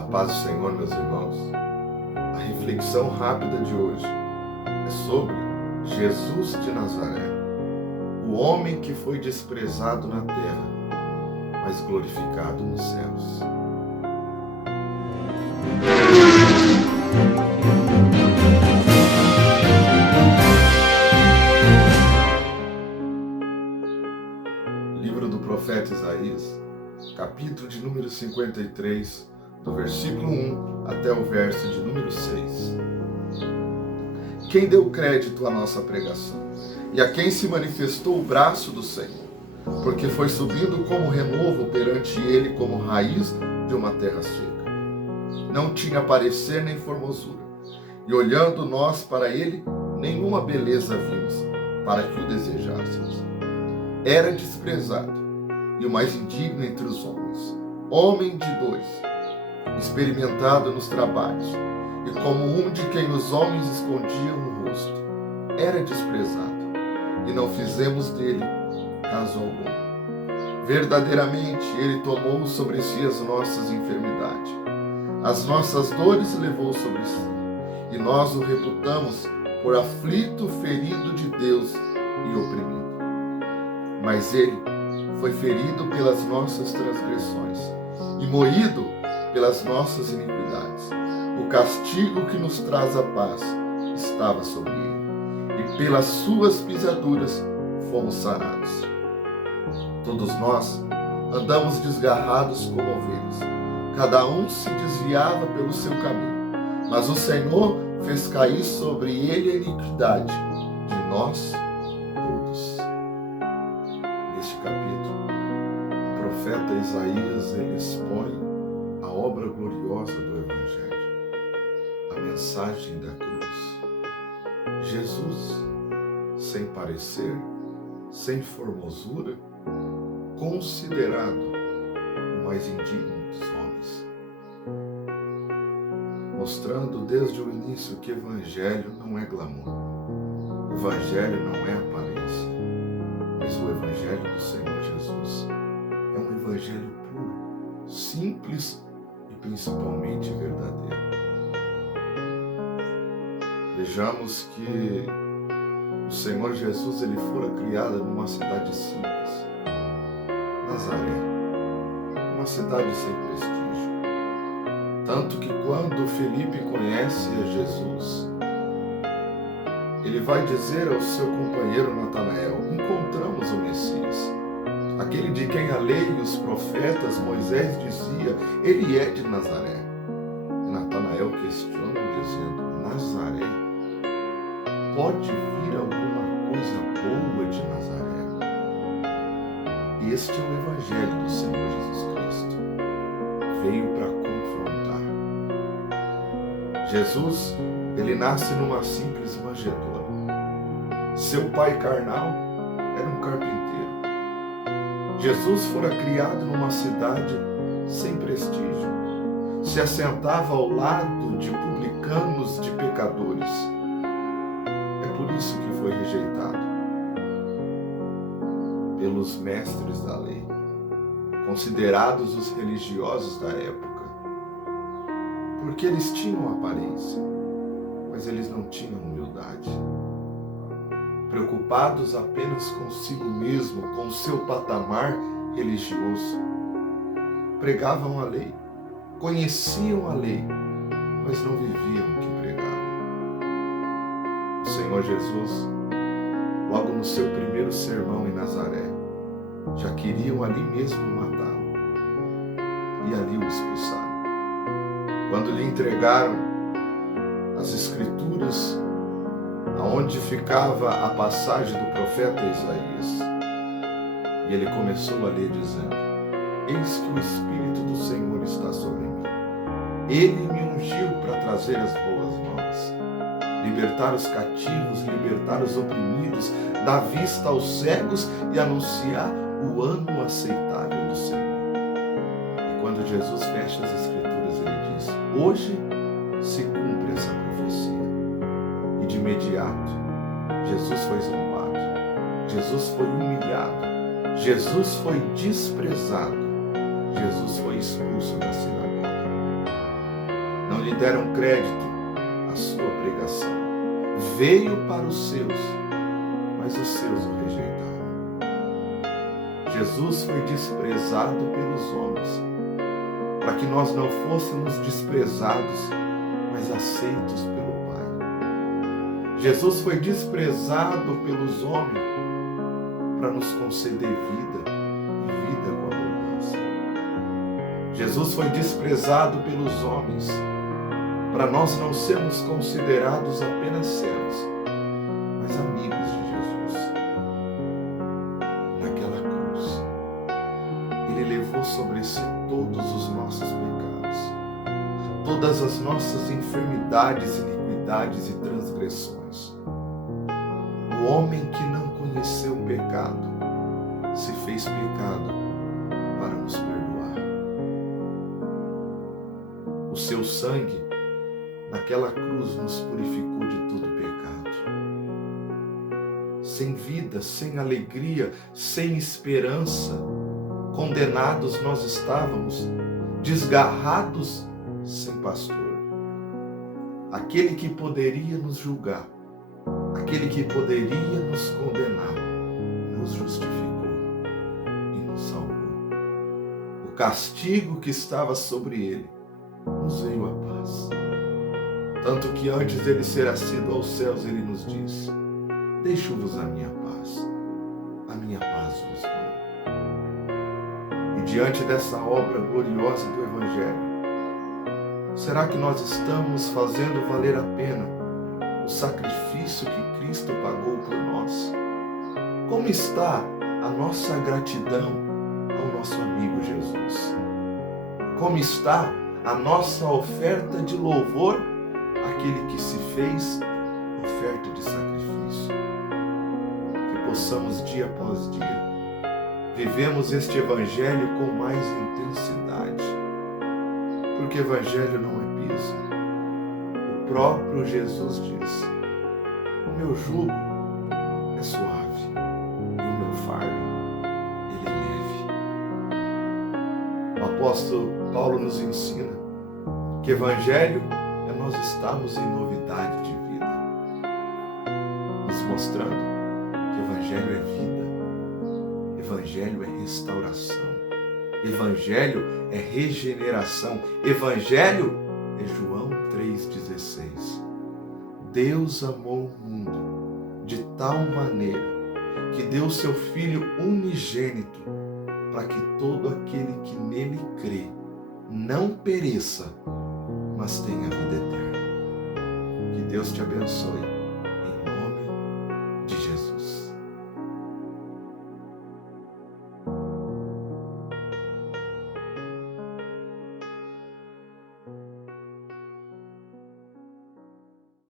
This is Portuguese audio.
A paz do Senhor, meus irmãos. A reflexão rápida de hoje é sobre Jesus de Nazaré, o homem que foi desprezado na terra, mas glorificado nos céus. Livro do profeta Isaías, capítulo de número 53, do versículo 1 até o verso de número 6. Quem deu crédito à nossa pregação e a quem se manifestou o braço do Senhor, porque foi subindo como renovo perante ele como raiz de uma terra seca. Não tinha parecer nem formosura, e olhando nós para ele, nenhuma beleza vimos, para que o desejássemos. Era desprezado, e o mais indigno entre os homens, homem de dores, experimentado nos trabalhos, e como um de quem os homens escondiam o rosto. Era desprezado, e não fizemos dele caso algum. Verdadeiramente ele tomou sobre si as nossas enfermidades, as nossas dores levou sobre si, e nós o reputamos por aflito, ferido de Deus e oprimido. Mas ele foi ferido pelas nossas transgressões e moído pelas nossas iniquidades. O castigo que nos traz a paz estava sobre ele, e pelas suas pisaduras fomos sarados. Todos nós andamos desgarrados como ovelhas, cada um se desviava pelo seu caminho, mas o Senhor fez cair sobre ele a iniquidade de nós todos. Neste capítulo, o profeta Isaías ele expõe a obra gloriosa do Evangelho, a mensagem da cruz. Jesus, sem parecer, sem formosura, considerado o mais indigno dos homens, mostrando desde o início que o Evangelho não é glamour, o Evangelho não é aparência, mas o Evangelho do Senhor Jesus é um Evangelho puro, simples e principalmente verdadeiro. Vejamos que o Senhor Jesus ele fora criado numa cidade simples, Nazaré, uma cidade sem prestígio. Tanto que quando Felipe conhece a Jesus, ele vai dizer ao seu companheiro Natanael: encontramos o Messias, aquele de quem a lei e os profetas Moisés dizia, ele é de Nazaré. E Natanael questiona dizendo: Nazaré? Pode vir alguma coisa boa de Nazaré? Este é o Evangelho do Senhor Jesus Cristo. Veio para confrontar. Jesus, ele nasce numa simples manjedoura. Seu pai carnal era um carpinteiro. Jesus fora criado numa cidade sem prestígio. Se assentava ao lado de publicanos, de pecadores. É por isso que foi rejeitado pelos mestres da lei, considerados os religiosos da época, porque eles tinham aparência, mas eles não tinham humildade. Preocupados apenas consigo mesmo, com o seu patamar religioso, pregavam a lei, conheciam a lei, mas não viviam o que pregavam. O Senhor Jesus, logo no seu primeiro sermão em Nazaré, já queriam ali mesmo matá-lo e ali o expulsaram. Quando lhe entregaram as escrituras, aonde ficava a passagem do profeta Isaías, e ele começou a ler dizendo: eis que o Espírito do Senhor está sobre mim. Ele me ungiu para trazer as boas novas, libertar os cativos, libertar os oprimidos, dar vista aos cegos e anunciar o ano aceitável do Senhor. E quando Jesus fecha as Escrituras, ele diz: hoje se cumpre essa profecia. E de imediato, Jesus foi zombado, Jesus foi humilhado, Jesus foi desprezado, Jesus foi expulso da sinagoga. não lhe deram crédito à sua pregação. Veio para os seus, mas os seus o rejeitaram. Jesus foi desprezado pelos homens, para que nós não fôssemos desprezados, mas aceitos pelo Pai. Jesus foi desprezado pelos homens para nos conceder vida e vida com abundância. Jesus foi desprezado pelos homens para nós não sermos considerados apenas servos, mas amigos de Jesus. Naquela cruz, Ele levou sobre si todos os nossos pecados, todas as nossas enfermidades, iniquidades e transgressões. O homem que não conheceu o pecado se fez pecado para nos perdoar. O seu sangue naquela cruz nos purificou de todo pecado. Sem vida, sem alegria, sem esperança, condenados nós estávamos, desgarrados, sem pastor. Aquele que poderia nos julgar, aquele que poderia nos condenar, nos justificou e nos salvou. O castigo que estava sobre ele nos veio a paz. Tanto que antes dele ser ascido aos céus, ele nos disse: deixo-vos a minha paz vos dou. E diante dessa obra gloriosa do Evangelho, será que nós estamos fazendo valer a pena o sacrifício que Cristo pagou por nós? Como está a nossa gratidão ao nosso amigo Jesus? Como está a nossa oferta de louvor àquele que se fez oferta de sacrifício? Que possamos dia após dia vivemos este Evangelho com mais intensidade, porque Evangelho não é peso. O próprio Jesus diz: o meu jugo é suave e o meu fardo ele é leve. O apóstolo Paulo nos ensina que Evangelho é nós estarmos em novidade de vida, nos mostrando que Evangelho é vida, Evangelho é restauração, Evangelho é regeneração, Evangelho é João 3,16. Deus amou o mundo de tal maneira que deu seu Filho unigênito para que todo aquele que nele crê não pereça, mas tenha vida eterna. Que Deus te abençoe.